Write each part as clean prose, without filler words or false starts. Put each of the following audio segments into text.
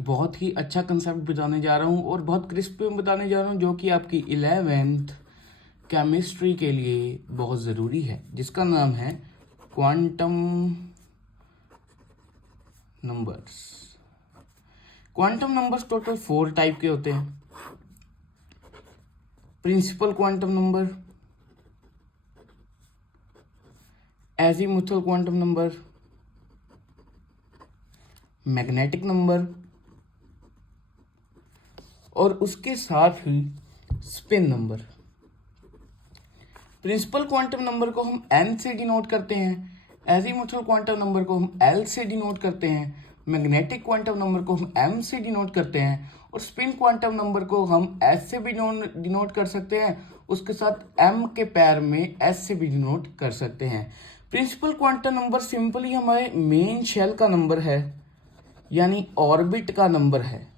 एक बहुत ही अच्छा कंसेप्ट बताने जा रहा हूँ और बहुत क्रिस्प में बताने जा रहा हूँ, जो कि आपकी 11th केमिस्ट्री के लिए बहुत ज़रूरी है, जिसका नाम है quantum numbers. Quantum numbers total 4 type के होते हैं। Principal quantum number, azimuthal quantum number, magnetic number और उसके साथ ही spin number. Principal quantum number को हम n से डिनोट करते हैं, एजीमुथल क्वांटम नंबर को हम l से डिनोट करते हैं, मैग्नेटिक क्वांटम नंबर को हम m से डिनोट करते हैं और स्पिन क्वांटम नंबर को हम s से भी डिनोट कर सकते हैं, उसके साथ m के पैर में s से भी डिनोट कर सकते हैं। प्रिंसिपल क्वांटम नंबर सिंपली हमारे मेन शेल का नंबर है, यानी ऑर्बिट का नंबर है।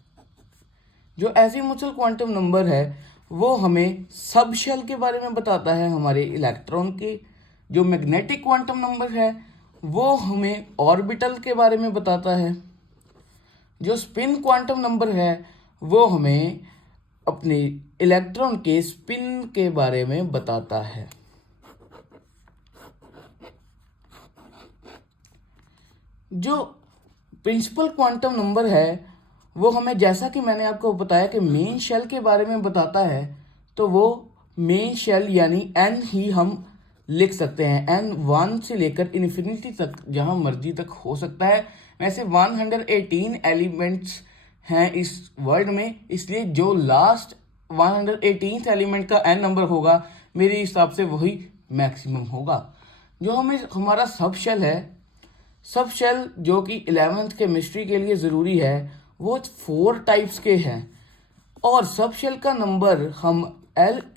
जो एजीमुथल क्वांटम नंबर है वो हमें सब शेल के बारे में बताता है, हमारे इलेक्ट्रॉन के। जो मैग्नेटिक क्वांटम नंबर है वो हमें ऑर्बिटल के बारे में बताता है। जो स्पिन क्वांटम नंबर है वो हमें अपने इलेक्ट्रॉन के स्पिन के बारे में बताता है। जो प्रिंसिपल क्वांटम नंबर है वो हमें, जैसा कि मैंने आपको बताया कि मेन शेल के बारे में बताता है, तो वो मेन शेल यानी n ही हम लिख सकते हैं। n 1 से लेकर इन्फिनिटी तक जहां मर्जी तक हो सकता है। वैसे 118 एलिमेंट्स हैं इस वर्ल्ड में, इसलिए जो लास्ट 118th एलिमेंट का n नंबर होगा मेरे हिसाब से वही मैक्सिमम होगा। जो हमें हमारा सब शेल है, सब शेल जो कि 11th केमिस्ट्री के लिए ज़रूरी है, वो 4 टाइप्स के हैं और सब शेल का नंबर हम L =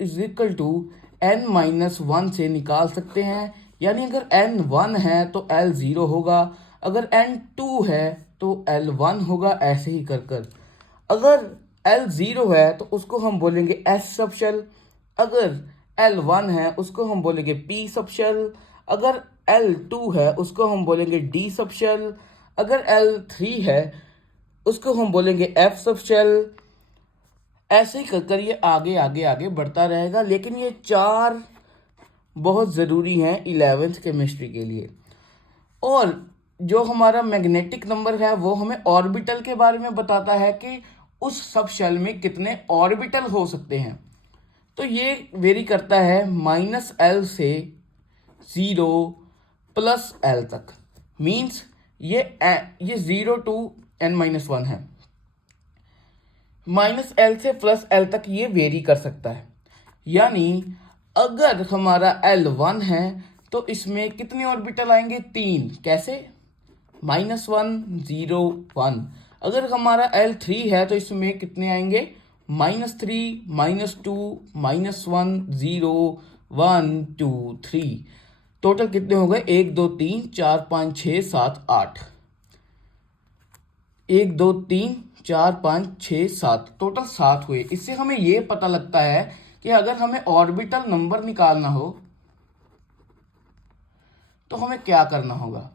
n-1 से निकाल सकते हैं। यानी अगर n 1 है तो L 0 होगा, अगर n 2 है तो L 1 होगा, ऐसे ही कर कर। अगर L 0 है तो उसको हम बोलेंगे S सब शेल, अगर L 1 है उसको हम बोलेंगे P सब शेल, अगर L 2 है उसको हम बोलेंगे D सब शेल, अगर L 3 है उसको हम बोलेंगे F सब शेल। ऐसे ही कर ये आगे आगे आगे बढ़ता रहेगा, लेकिन ये 4 बहुत ज़रूरी हैं 11th केमिस्ट्री के लिए। और जो हमारा मैग्नेटिक नंबर है वो हमें ऑर्बिटल के बारे में बताता है कि उस सब शेल में कितने ऑर्बिटल हो सकते हैं। तो ये वेरी करता है -L से 0 प्लस L तक। मीन्स ये 0 to n-1 है। -L से +L तक ये वेरी कर सकता है। यानी अगर हमारा L 1 है तो इसमें कितने ऑर्बिटल आएंगे? 3। कैसे? -1 0 1। अगर हमारा L 3 है तो इसमें कितने आएंगे? -3 -2 -1 0 1 2 3। टोटल कितने हो गए? 1 2 3 4 5 6 7 8। 1 2 3 4 5 6 7, टोटल 7 हुए। इससे हमें ये पता लगता है कि अगर हमें ऑर्बिटल नंबर निकालना हो तो हमें क्या करना होगा।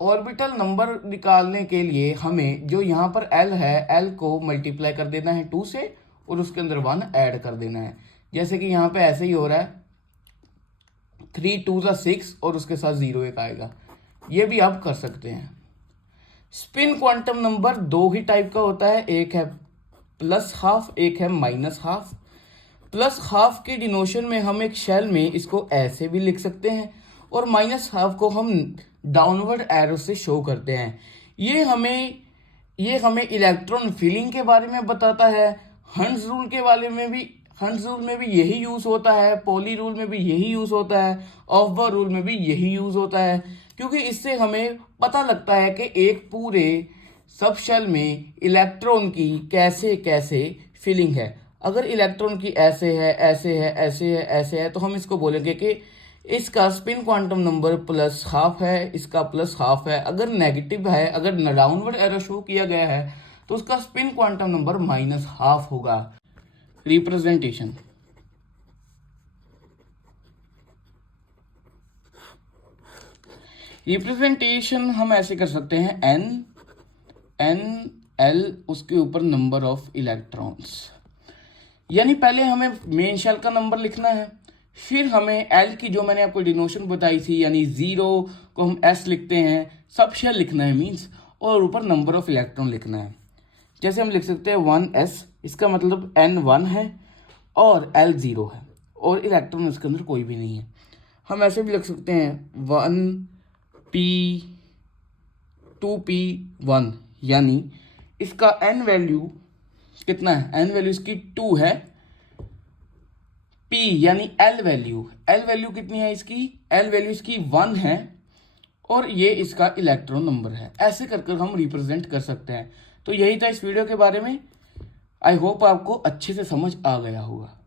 ऑर्बिटल नंबर निकालने के लिए हमें जो यहाँ पर L है, L को मल्टीप्लाई कर देना है 2 से और उसके अंदर 1 ऐड कर देना है। जैसे कि यहाँ पे ऐसे ही हो रहा है, 3 2 6 और उसके साथ 0 एक आएगा। ये भी आप कर सकते हैं। स्पिन क्वांटम नंबर 2 ही टाइप का होता है, एक है +12, एक है -12। +12 के डिनोशन में हम एक शेल में इसको ऐसे भी लिख सकते हैं और -12 को हम डाउनवर्ड एरो से शो करते हैं। ये हमें इलेक्ट्रॉन फिलिंग के बारे में बताता है। हंस रूल के बारे में भी, हंस रूल में भी यही यूज होता है, पॉली रूल में भी यही यूज होता है, ऑफ रूल में भी यही यूज होता है, क्योंकि इससे हमें पता लगता है कि एक पूरे सब शेल में इलेक्ट्रॉन की कैसे कैसे फिलिंग है। अगर इलेक्ट्रॉन की ऐसे है, ऐसे है, ऐसे है, ऐसे है, तो हम इसको बोलेंगे कि इसका स्पिन क्वांटम नंबर +12 है, इसका +12 है। अगर नेगेटिव है, अगर डाउनवर्ड एरो शो किया गया है तो उसका स्पिन क्वांटम नंबर -12 होगा। रिप्रेजेंटेशन, रिप्रेजेंटेशन हम ऐसे कर सकते हैं, n L उसके ऊपर नंबर ऑफ इलेक्ट्रॉन्स। यानी पहले हमें मेन शेल का नंबर लिखना है, फिर हमें L की जो मैंने आपको डिनोशन बताई थी यानी 0 को हम S लिखते हैं, सब शेल लिखना है मीन्स, और ऊपर नंबर ऑफ इलेक्ट्रॉन लिखना है। जैसे हम लिख सकते हैं 1s, इसका मतलब n 1 है और L 0 है और इलेक्ट्रॉन उसके अंदर कोई भी नहीं है। हम ऐसे भी लिख सकते हैं 1p 2p 1, यानी इसका n वैल्यू कितना है, n वैल्यू इसकी 2 है, p यानी L वैल्यू कितनी है इसकी, L वैल्यू इसकी 1 है और ये इसका इलेक्ट्रॉन नंबर है। ऐसे कर कर हम रिप्रेजेंट कर सकते हैं। तो यही था इस वीडियो के बारे में। आई होप आपको अच्छे से समझ आ गया होगा।